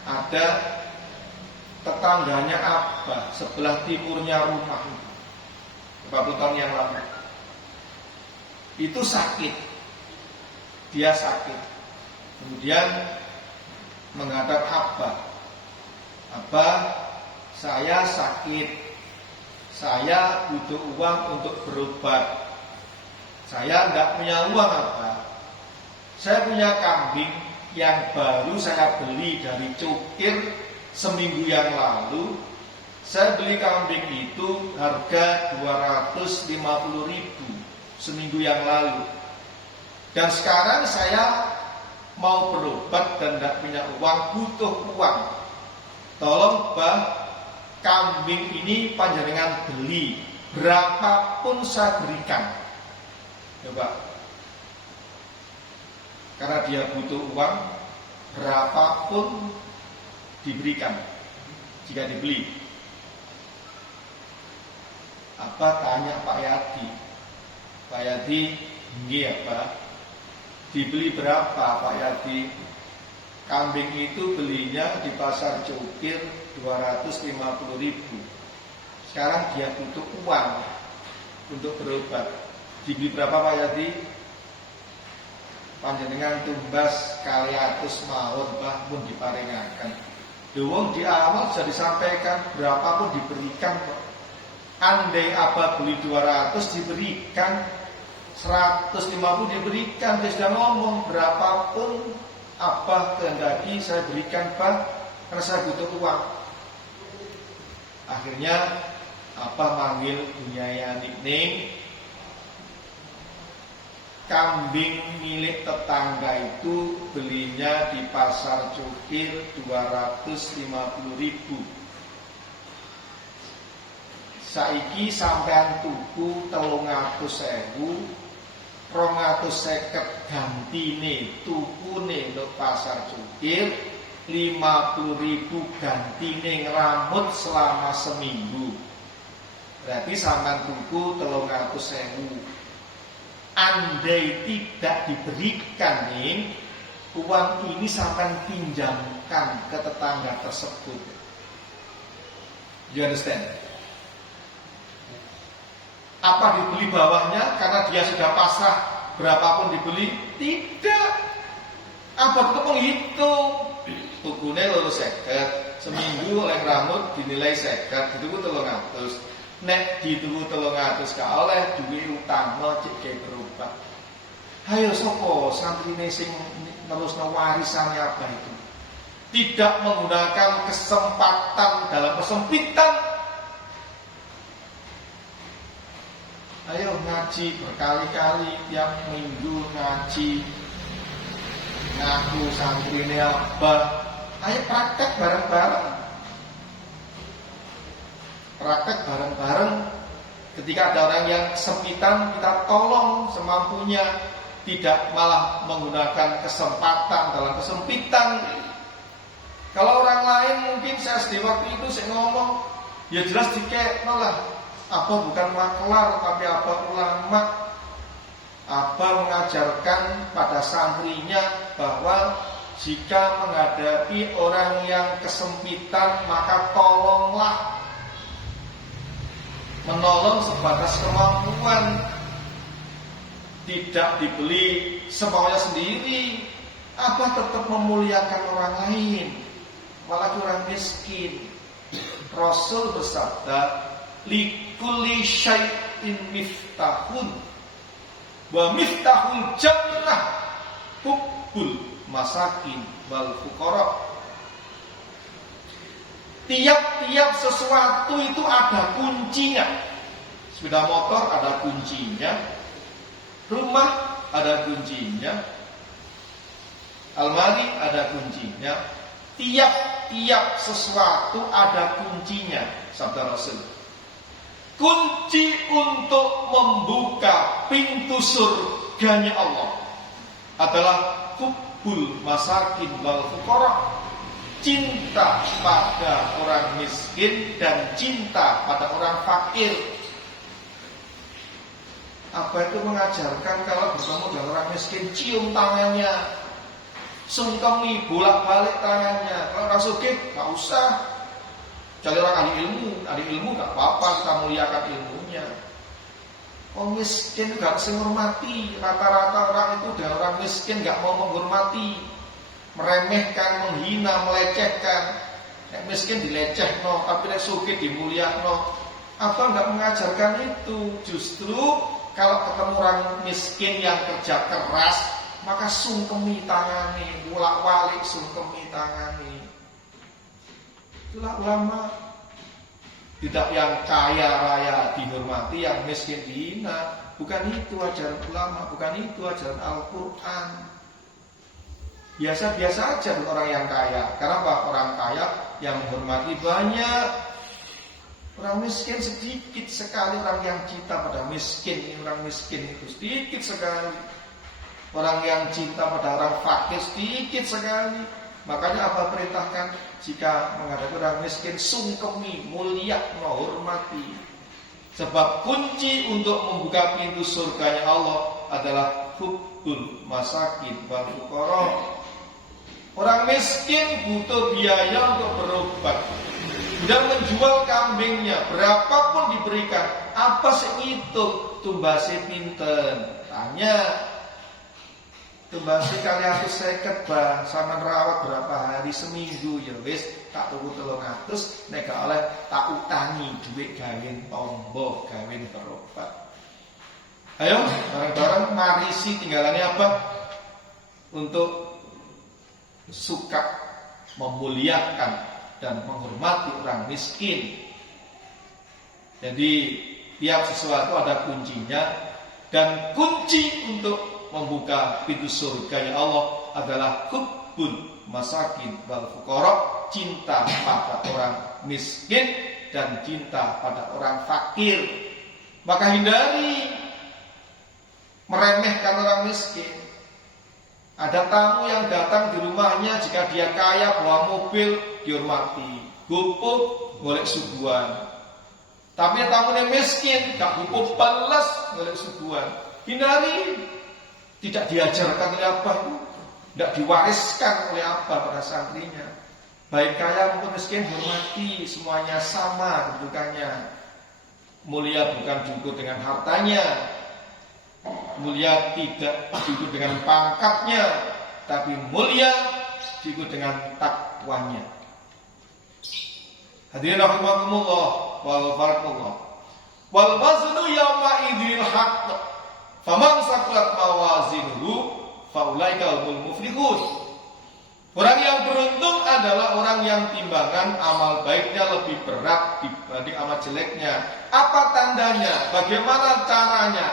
ada tetangganya abah sebelah timurnya rumah, 40 tahun yang lalu. Itu sakit, dia sakit. Kemudian menghadap abah, abah, saya sakit. Saya butuh uang untuk berobat. Saya enggak punya uang apa. Saya punya kambing yang baru saya beli dari cukir seminggu yang lalu. Saya beli kambing itu harga 250.000 seminggu yang lalu. Dan sekarang saya mau berobat dan enggak punya uang, butuh uang. Tolong Bah, kambing ini panjenengan beli, berapapun saya berikan. Coba, karena dia butuh uang, berapapun diberikan jika dibeli. Apa tanya Pak Yadi? Pak Yadi, Nggih apa? Dibeli berapa Pak Yadi? Kambing itu belinya di pasar Cukir 250.000. Sekarang dia butuh uang untuk berobat. Dibeli berapa Pak Yadi? Panjenengan tumbas kali atus mawon Pak pun diparingaken. Wong di awal sudah disampaikan berapapun diberikan Pak. Andai apa beli 200 diberikan, 150 diberikan. Dia sudah ngomong berapapun apa kehendaki saya berikan Pak, karena saya butuh uang. Akhirnya apa manggil Bunyaya Nikning, kambing milik tetangga itu belinya di pasar Cukir 250.000. Saiki sampean tuku 300.000, 250 gantine tukune untuk pasar Cukir, 50.000 gantine ngeramut selama seminggu. Berarti sampean tuku 300.000. Andai tidak diberikan nih, uang ini sampean pinjamkan ke tetangga tersebut. You understand? Apa dibeli bawahnya karena dia sudah pasrah berapapun dibeli? Tidak. Apa itu menghitung? Tukune 350, seminggu oleh rambut dinilai 50, dituku 300. Nek dituku 300 ka oleh duwe utang cek gawe berobat. Hayo sapa santrine sing nerusno warisane apa itu? Tidak menggunakan kesempatan dalam kesempitan. Ayo ngaji berkali-kali, tiap minggu ngaji, ngaku santrine apa? Ayo praktek bareng-bareng. Praktek bareng-bareng. Ketika ada orang yang kesempitan, kita tolong semampunya, tidak malah menggunakan kesempatan dalam kesempitan. Kalau orang lain mungkin saya di waktu itu saya ngomong, ya jelas dikekno lah. Apa bukan maklar tapi apa ulama, apa mengajarkan pada santrinya bahwa jika menghadapi orang yang kesempitan maka tolonglah. Menolong sebatas kemampuan, tidak dibeli semaunya sendiri. Apa tetap memuliakan orang lain, malah orang miskin. Rasul bersabda, likulli syai'in miftahun wa miftahul jannah hubbul masakin wal fuqara. Tiap-tiap sesuatu itu ada kuncinya. Sepeda motor ada kuncinya, rumah ada kuncinya, almari ada kuncinya. Tiap-tiap sesuatu ada kuncinya, sabda Rasul. Kunci untuk membuka pintu surganya Allah adalah hubbul masakin wal fuqara. Cinta pada orang miskin dan cinta pada orang fakir. Apa itu mengajarkan kalau bertemu dengan orang miskin cium tangannya, sungkemi bolak-balik tangannya. Kalau orang sugih nggak usah. Cari orang ahli ilmu nggak apa-apa, kita muliakan ilmunya. Orang miskin nggak menghormati. Rata-rata orang itu dengan orang miskin nggak mau menghormati, meremehkan, menghina, melecehkan. Yang miskin dilecehno, tapi yang sugih dimuliakno. Apa enggak mengajarkan itu? Justru kalau ketemu orang miskin yang kerja keras, maka sungkemi tangani, bolak-balik sungkemi tangani. Itulah ulama. Tidak yang kaya raya dihormati, yang miskin dihina. Bukan itu ajaran ulama, bukan itu ajaran Al-Quran. Biasa-biasa aja orang yang kaya. Karena apa? Orang kaya yang menghormati banyak, orang miskin sedikit sekali. Orang yang cinta pada miskin, orang miskin itu sedikit sekali. Orang yang cinta pada orang fakir sedikit sekali. Makanya apa perintahkan? Jika menghadapi orang miskin, sungkemi, mulia, menghormati. Sebab kunci untuk membuka pintu surganya Allah adalah hubbul masakin wal fuqara. Orang miskin butuh biaya untuk berobat dan menjual kambingnya, berapapun diberikan. Apa sih ngitung tumbase pinten? Tanya. Tumbase kali 150 bang, sama rawat berapa hari seminggu ya wis tak tuku 300, nek gak oleh tak utangi duit gawe tombo, gawe berobat. Ayo bareng-bareng marisi tinggalannya apa? Untuk suka memuliakan dan menghormati orang miskin. Jadi tiap sesuatu ada kuncinya, dan kunci untuk membuka pintu surga Allah adalah hubbul masakin wal fuqara, cinta pada orang miskin dan cinta pada orang fakir. Maka hindari meremehkan orang miskin. Ada tamu yang datang di rumahnya, jika dia kaya bawa mobil dihormati, gupuk golek suguhan. Tapi tamunya miskin, gak gupuk balas golek suguhan. Hindari. Tidak diajarkan oleh apa itu, tidak diwariskan oleh apa pada santrinya. Baik kaya maupun miskin hormati, semuanya sama kedudukannya. Mulia bukan diukur dengan hartanya, mulia tidak diukur dengan pangkatnya, tapi mulia diukur dengan takwanya. Hadirin rahimakumullah wal barakallah. Wal waznu yawma idzil haqq. Faman saqulat mawazinuhu faulaika humul muflihun. Orang yang beruntung adalah orang yang timbangan amal baiknya lebih berat dibanding amal jeleknya. Apa tandanya? Bagaimana caranya?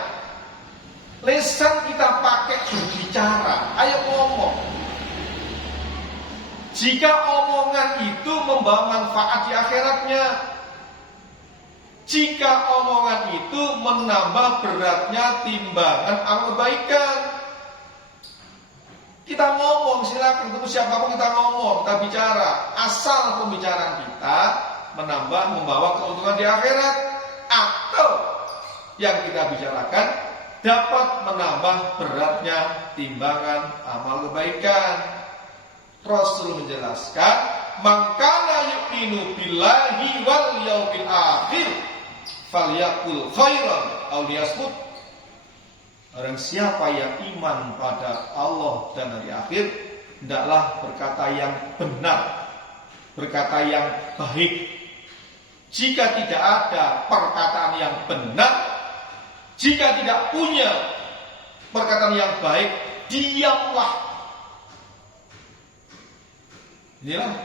Lisan kita pakai berbicara. Ayo ngomong. Jika omongan itu membawa manfaat di akhiratnya, jika omongan itu menambah beratnya timbangan amal kebaikan, kita ngomong, silakan ketemu siapapun kita ngomong, kita bicara, asal pembicaraan kita membawa keuntungan di akhirat, atau yang kita bicarakan dapat menambah beratnya timbangan amal kebaikan. Rasul menjelaskan, man kana yu'minu billahi wal yaumil akhir falyaqul khairan aw liyasmut. Orang siapa yang iman pada Allah dan hari akhir, hendaklah berkata yang benar, berkata yang baik. Jika tidak ada perkataan yang benar, jika tidak punya perkataan yang baik, diamlah. Inilah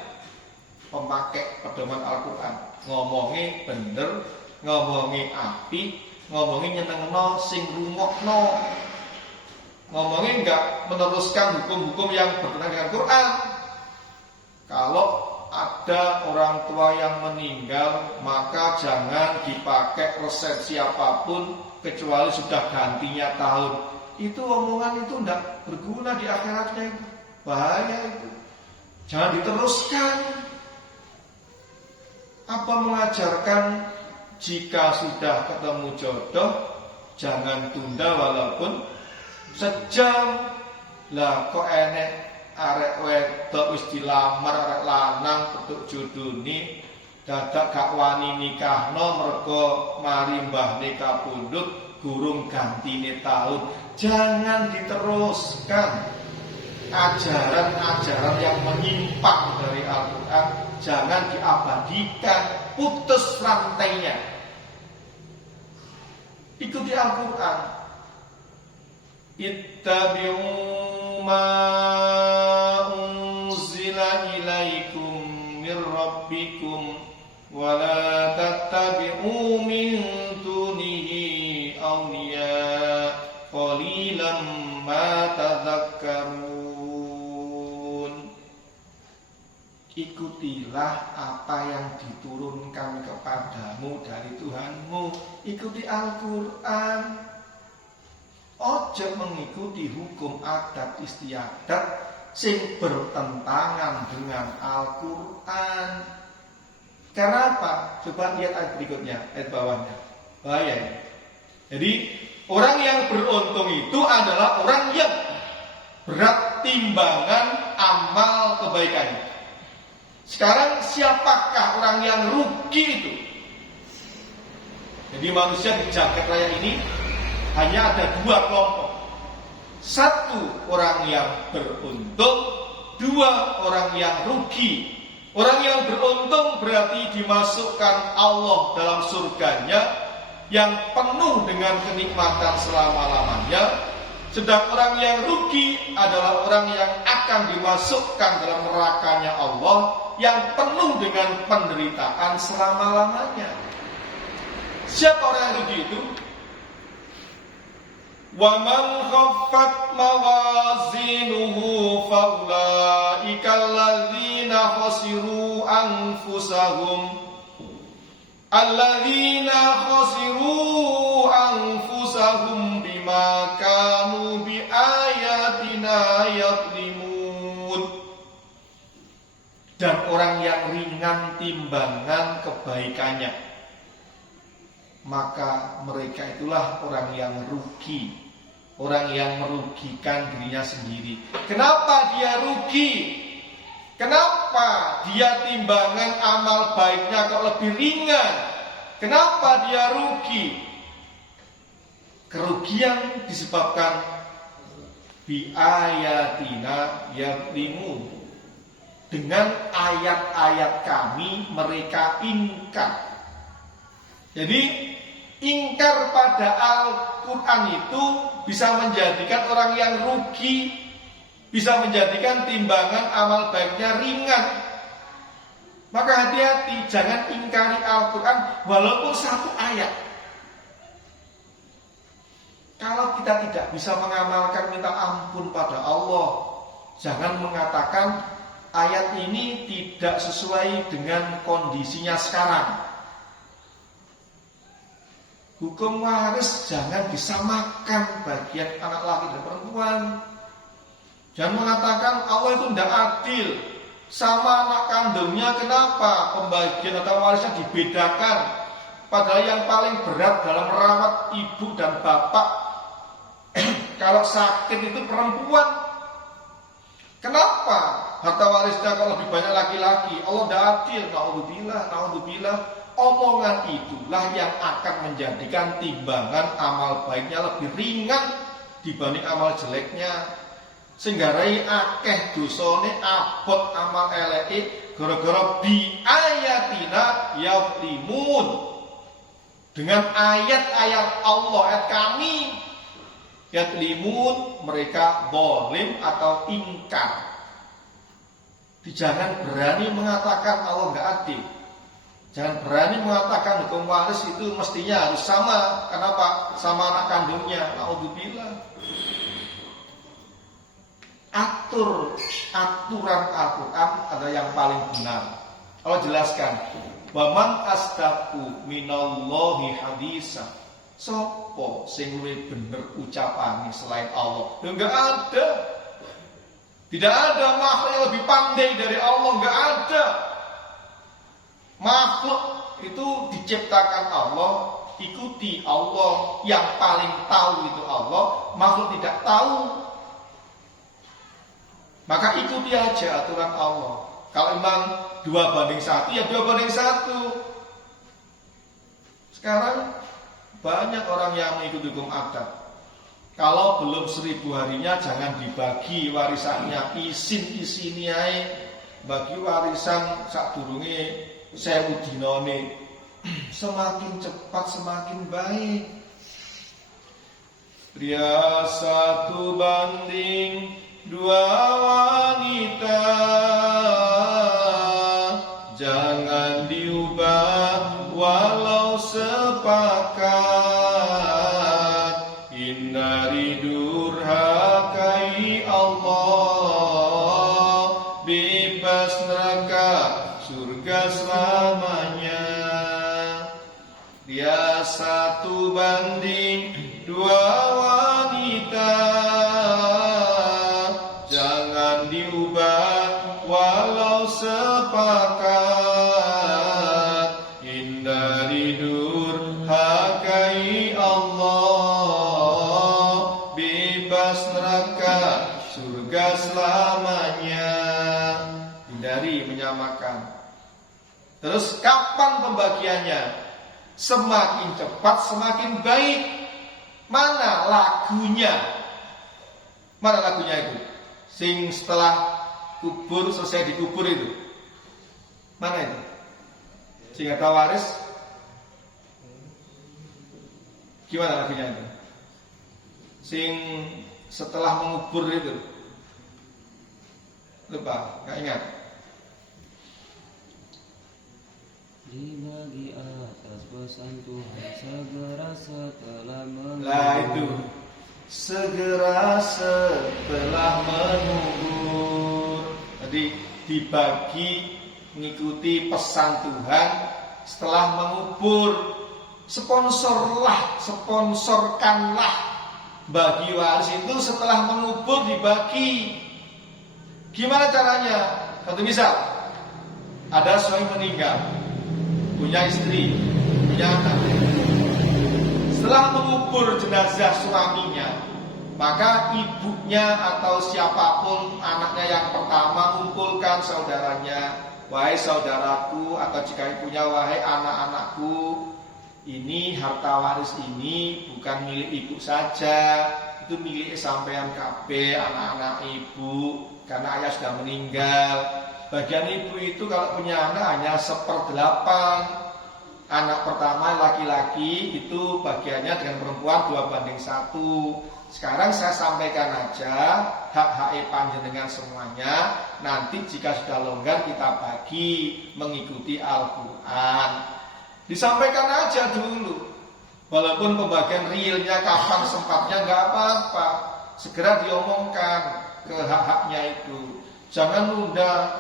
pemakai pedoman Al-Quran. Ngomongnya bener, ngomongnya api, ngomongnya nyenengno, sing rungokno. Ngomongnya enggak meneruskan hukum-hukum yang bertentangan dengan Quran. Kalau ada orang tua yang meninggal, maka jangan dipakai resep siapapun kecuali sudah gantinya tahun. Itu omongan itu enggak berguna di akhiratnya itu. Bahaya itu. Jangan diteruskan. Apa mengajarkan jika sudah ketemu jodoh, jangan tunda walaupun sejam. Lah kok enek arek wedok wis dilamar arek lanang petuk jodone dadak gak wani nikahno mergo mari mbahne kapundhut gurung gantine tahun. Jangan diteruskan. Ajaran-ajaran yang menyimpang dari Al-Quran jangan diabadikan, putus rantainya. Ikuti Al-Quran. Ittabi'u ma unzila ilaikum mir rabbikum wa la tattabi'u min dunihi awliya qalilan ma tadhakkarun. Ikutilah apa yang diturunkan kepadamu dari Tuhanmu. Ikuti Al-Quran. Ojo mengikuti hukum adat istiadat sing bertentangan dengan Al-Quran. Karena apa? Coba lihat ayat berikutnya, ayat bawahnya. Bahaya. Jadi Orang yang beruntung itu adalah orang yang berat timbangan amal kebaikannya. Sekarang siapakah orang yang rugi itu? Jadi manusia di jagat raya ini hanya ada dua kelompok. Satu orang yang beruntung, dua orang yang rugi. Orang yang beruntung berarti dimasukkan Allah dalam surganya yang penuh dengan kenikmatan selama-lamanya. Sedang orang yang rugi adalah orang yang akan dimasukkan dalam nerakanya Allah yang penuh dengan penderitaan selama-lamanya. Siapa orang yang rugi itu? Wa man khaffat mawazinuhu faulaika alladzina khasiru anfusahum bima kanu bi ayatina yadlimun. Dan orang yang ringan timbangan kebaikannya, maka mereka itulah orang yang rugi, orang yang merugikan dirinya sendiri. Kenapa dia rugi? Kenapa dia timbangan amal baiknya kok lebih ringan? Kenapa dia rugi? Kerugian disebabkan bi ayatina yadlimun. Dengan ayat-ayat kami mereka ingkar. Jadi ingkar pada Al-Quran itu bisa menjadikan orang yang rugi, bisa menjadikan timbangan amal baiknya ringan. Maka hati-hati, jangan ingkari Al-Quran walaupun satu ayat. Kalau kita tidak bisa mengamalkan, minta ampun pada Allah. Jangan mengatakan ayat ini tidak sesuai dengan kondisinya sekarang. Hukum waris jangan disamakan bagian anak laki dan perempuan. Jangan mengatakan Allah itu tidak adil sama anak kandungnya. Kenapa pembagian atau warisnya dibedakan? Padahal yang paling berat dalam merawat ibu dan bapak kalau sakit itu perempuan. Kenapa harta warisnya kalau lebih banyak laki-laki? Allah tidak adil. Naudzubillah. Omongan itulah yang akan menjadikan timbangan amal baiknya lebih ringan dibanding amal jeleknya. Sehingga rai akeh dosane abot amal eleke gara-gara bi ayatina yadlimun. Dengan ayat-ayat Allah, ayat kami yadlimun, mereka zalim atau ingkar. Jangan berani mengatakan Allah enggak adil. Jangan berani mengatakan hukum waris itu mestinya harus sama. Kenapa? Sama anak kandungnya. Naudzubillah. Aturan Al-Quran adalah yang paling benar. Allah jelaskan, wa man asdaqu minallahi hadisa. Sopo sing luwih bener ucapane selain Allah? Enggak ada. Tidak ada makhluk yang lebih pandai dari Allah, enggak ada. Makhluk itu diciptakan Allah, ikuti Allah, yang paling tahu itu Allah, makhluk tidak tahu. Maka ikuti aja aturan Allah. Kalau memang 2:1, ya 2:1. Sekarang banyak orang yang mengikuti hukum adat. Kalau belum 1000 harinya jangan dibagi warisannya, isin-isini ae. Bagi warisan sadurunge 1000 dinane. Semakin cepat semakin baik. Pria 1 banding 2 wanita, jangan diubah walau sepakat. Hindari durhakai Allah, bebas neraka, surga selamanya. Dia 1 banding 2 wanita, jangan diubah walau sepakat. Hindari durhakai Allah, neraka, surga selamanya. Hindari menyamakan. Terus kapan pembagiannya? Semakin cepat semakin baik. Mana lagunya? Mana lagunya itu? Sing setelah kubur, selesai dikubur itu. Mana itu? Sing ada waris. Gimana lagunya itu? Sing setelah mengubur itu. Lupa, gak ingat. Dibagi atas pesan Tuhan segera setelah Lah itu, segera setelah mengubur. Jadi dibagi mengikuti pesan Tuhan setelah mengubur. Sponsorkanlah bagi waris itu setelah mengubur dibagi. Gimana caranya? Satu misal, ada suami meninggal, punya istri, punya anak. Setelah mengubur jenazah suaminya, maka ibunya atau siapapun anaknya yang pertama mengumpulkan saudaranya. Wahai saudaraku, atau jika ibunya, wahai anak-anakku, ini harta waris ini bukan milik ibu saja, itu milik sampean KB, anak-anak ibu, karena ayah sudah meninggal. Bagian ibu itu kalau punya anak hanya 1/8. Anak pertama laki-laki itu bagiannya dengan perempuan 2/1. Sekarang saya sampaikan aja hak-hak panjenengan semuanya. Nanti jika sudah longgar kita bagi mengikuti Al-Quran. Disampaikan aja dulu. Walaupun pembagian realnya kapan sempatnya nggak apa-apa. Segera diomongkan ke hak-haknya itu. Jangan nunda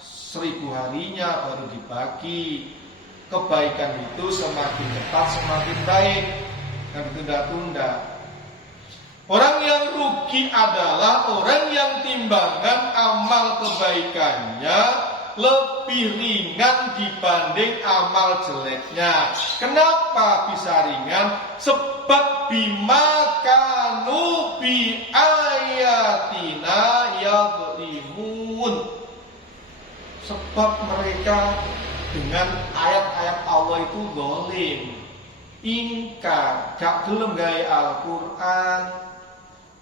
1000 harinya baru dibagi. Kebaikan itu semakin cepat semakin baik. Dan ditunda-tunda. Orang yang rugi adalah orang yang timbangan amal kebaikannya lebih ringan dibanding amal jeleknya. Kenapa bisa ringan? Sebab bima kanu bi ayatina yadhlimun. Sebab mereka dengan ayat-ayat Allah itu zalim, ingkar, gak gelem gawe Al-Qur'an.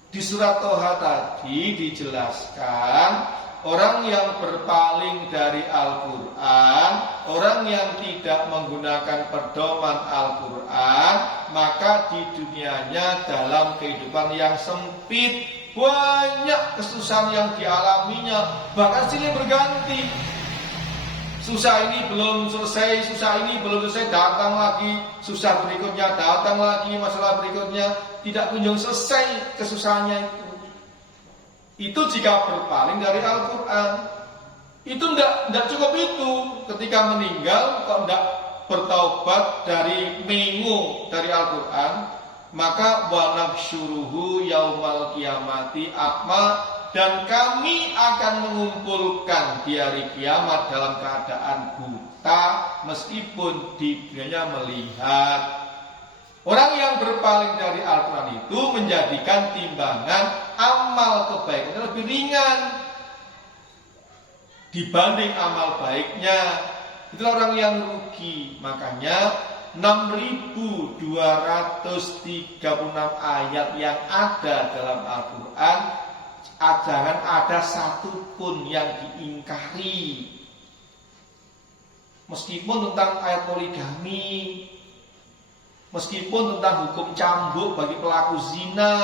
Di surat Toha tadi dijelaskan orang yang berpaling dari Al-Quran, orang yang tidak menggunakan pedoman Al-Quran, maka di dunianya dalam kehidupan yang sempit, banyak kesusahan yang dialaminya, bahkan silih berganti. Susah ini belum selesai, susah ini belum selesai, datang lagi, susah berikutnya, datang lagi, masalah berikutnya, tidak kunjung selesai kesusahannya itu. Itu jika berpaling dari Al-Quran. Itu tidak cukup itu. Ketika meninggal, kok tidak bertaubat dari mengu dari Al-Quran, maka wanaksyuruhu yaumal kiamati akma, dan kami akan mengumpulkan di hari kiamat dalam keadaan buta meskipun di dunianya melihat. Orang yang berpaling dari Al-Quran itu menjadikan timbangan amal kebaikan lebih ringan dibanding amal baiknya. Itulah orang yang rugi. Makanya 6.236 ayat yang ada dalam Al-Quran, jangan ada satupun yang diingkari. Meskipun tentang ayat poligami, meskipun tentang hukum cambuk bagi pelaku zina,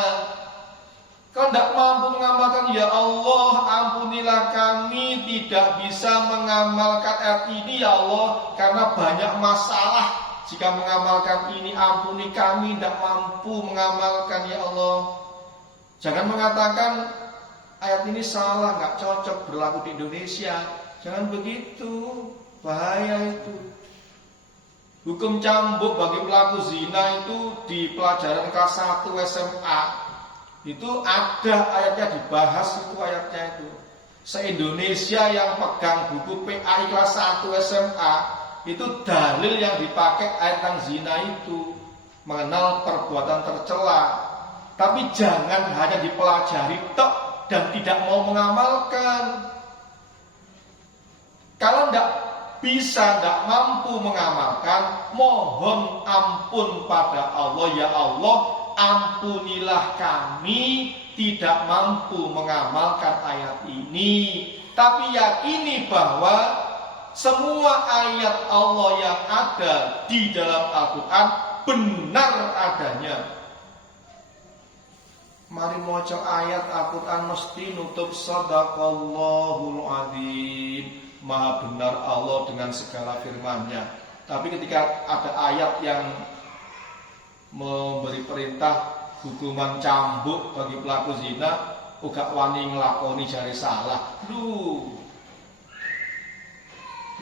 kau tidak mampu mengamalkan, ya Allah ampunilah kami tidak bisa mengamalkan ayat ini ya Allah, karena banyak masalah. Jika mengamalkan ini, ampuni kami tidak mampu mengamalkan ya Allah. Jangan mengatakan ayat ini salah, nggak cocok berlaku di Indonesia. Jangan begitu, bahaya itu. Hukum cambuk bagi pelaku zina itu di pelajaran kelas 1 SMA itu ada ayatnya, dibahas itu ayatnya itu. Se-Indonesia yang pegang buku PAI kelas 1 SMA itu dalil yang dipakai ayat tentang zina itu mengenal perbuatan tercela. Tapi jangan hanya dipelajari tok dan tidak mau mengamalkan. Kalau tidak bisa, tidak mampu mengamalkan, mohon ampun pada Allah. Ya Allah, ampunilah kami tidak mampu mengamalkan ayat ini. Tapi yakini bahwa semua ayat Allah yang ada di dalam Al-Quran benar adanya. Mari maca ayat Al-Quran mesti nutup Shadaqallahul Adzim. Maha benar Allah dengan segala firman-Nya. Tapi ketika ada ayat yang memberi perintah hukuman cambuk bagi pelaku zina, uga wani nglakoni jare salah.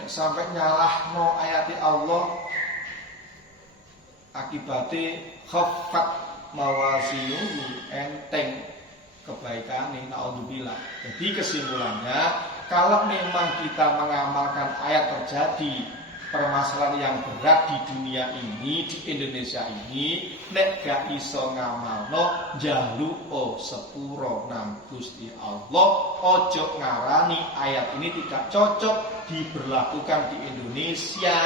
Nek sampai nyalahno ayati Allah, akibatnya khaffat mawasinuhu, enteng kebaikane, naudzubillah. Jadi kesimpulannya, kalau memang kita mengamalkan ayat terjadi permasalahan yang berat di dunia ini, di Indonesia ini, nek gak iso ngamalno, njaluk sepuro nang Gusti Allah, ojo ngarani ayat ini tidak cocok diberlakukan di Indonesia.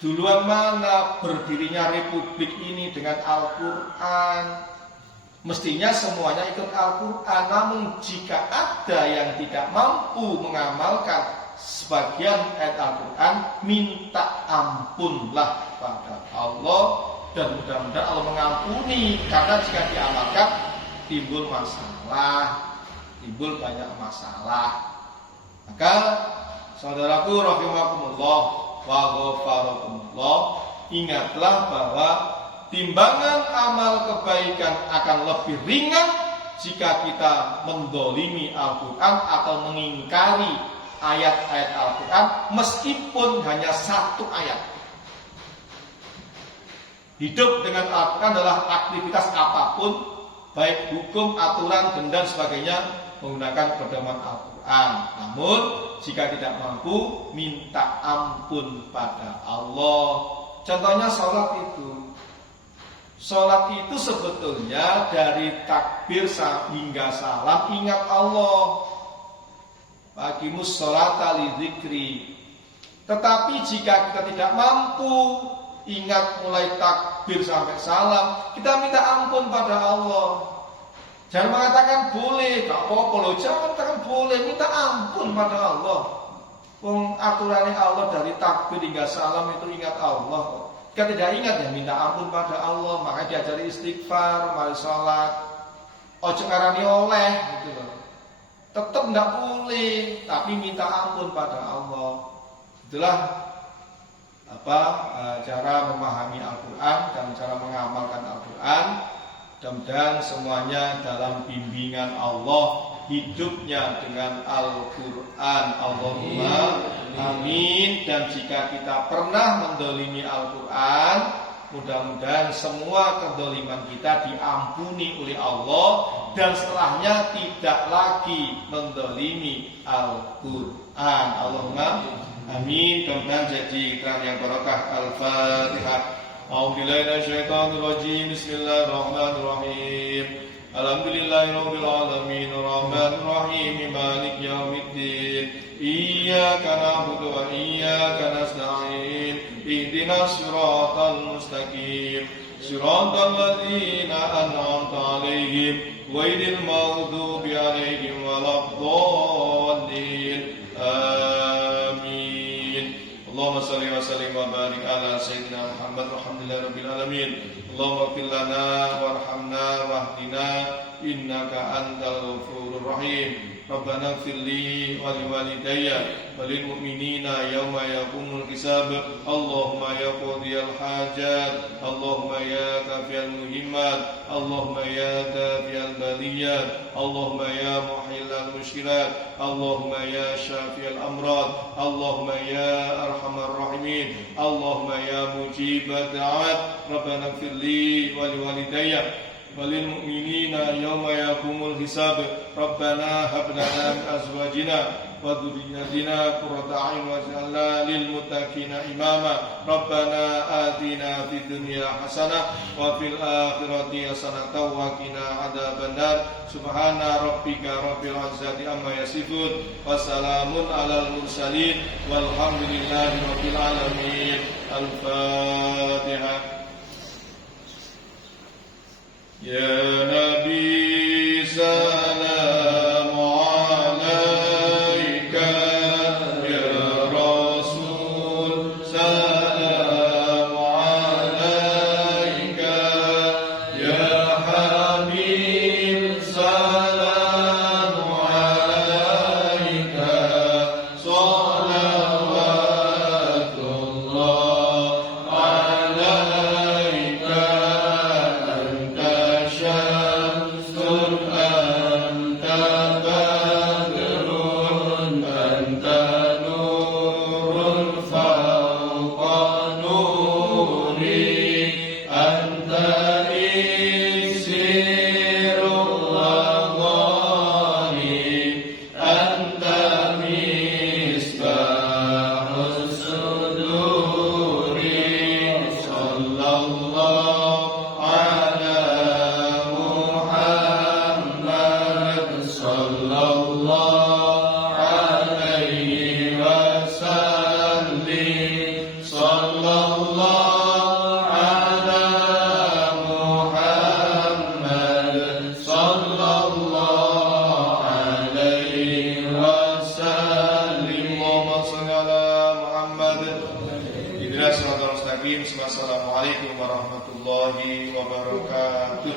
Duluan mana berdirinya republik ini dengan Al-Quran? Mestinya semuanya ikut Al-Quran. Namun jika ada yang tidak mampu mengamalkan sebagian ayat Al-Quran, minta ampunlah pada Allah. Dan mudah-mudahan Allah mengampuni. Karena jika diamalkan timbul masalah, timbul banyak masalah. Maka saudaraku rahimakumullah wa ghafarakumullah, ingatlah bahwa timbangan amal kebaikan akan lebih ringan jika kita mendolimi Al-Quran atau mengingkari ayat-ayat Al-Quran meskipun hanya satu ayat. Hidup dengan Al-Quran adalah aktivitas apapun, baik hukum, aturan, denda, dan sebagainya, menggunakan pedoman Al-Quran. Namun jika tidak mampu, minta ampun pada Allah. Contohnya sholat itu. Sholat itu sebetulnya dari takbir hingga salam ingat Allah. Aqimus sholata lidzikri. Tetapi jika kita tidak mampu ingat mulai takbir sampai salam, kita minta ampun pada Allah. Jangan mengatakan boleh, gak apa-apa loh. Jangan mengatakan boleh, minta ampun pada Allah. Aturannya Allah dari takbir hingga salam itu ingat Allah. Jika tidak ingat ya minta ampun pada Allah. Makanya diajari istighfar, mari sholat. Ojo ngarani oleh gitu loh. Tetap tidak boleh, tapi minta ampun pada Allah. Itulah cara memahami Al-Quran dan cara mengamalkan Al-Quran. Mudah-mudahan semuanya dalam bimbingan Allah, hidupnya dengan Al-Quran. Allahumma amin. Dan jika kita pernah mendolimi Al-Quran, mudah-mudahan semua kedoliman kita diampuni oleh Allah, dan setelahnya tidak lagi mendolimi Al-Quran. Allahumma amin. Mudah-mudahan jadi iklan yang barokah. Al-Fatihah. A'udzubillahi minasyaitonir rajim. Bismillahirrahmanirrahim. Alhamdulillahirabbil alamin, arrahmanir rahim, maliki yaumiddin. Iyyaka na'budu wa iyyaka nasta'in. Ihdinas siratal mustaqim. Siratal ladzina an'amta 'alaihim ghairil maghdubi 'alaihim waladdallin. Allahumma salli wa sallim wa barik ala sayyidina Muhammad walhamdulillahirabbil alamin. Allahumma ighfir lana warhamna wahdina innaka antal ghafurur rahim. Rabbana ighfir li wa liwalidayya wa lil mu'minina yawma yaqumul hisab. Allahumma ya qadiyal hajat, Allahumma ya kafiyal muhimmat, Allahumma ya dafiyal baliyat, Allahumma ya muhillal mushkilat, Allahumma ya syafiyal amrad, Allahumma ya arhamar rahimin, Allahumma ya mujibat da'at. Rabbana ighfir li wa liwalidayya وللمؤمنين يوم يقوم الحساب. ربنا هب لنا من أزواجنا وذريتنا قرة أعين واجعلنا للمتقين إماما ربنا آتنا في الدنيا حسنة وفي الآخرة حسنة وقنا عذاب النار سبحان ربك رب العزة عما يصفون وسلام على المرسلين والحمد لله رب العالمين. الفاتحة. يا نبي سلام عليك يا رسول سلام عليك يا حبيب سلام عليك صلوات الله عليك أنت شمس أنت بدر أنت نور فوق نوري أنت إكسير الرضاني أنت مصباح الصدور صلى الله على محمد صلى الله عليه وسلم صلى الله على محمد صلى الله عليه وسلم اللهم صل على محمد اهدنا الصراط المستقيم. Assalamualaikum warahmatullahi wabarakatuh.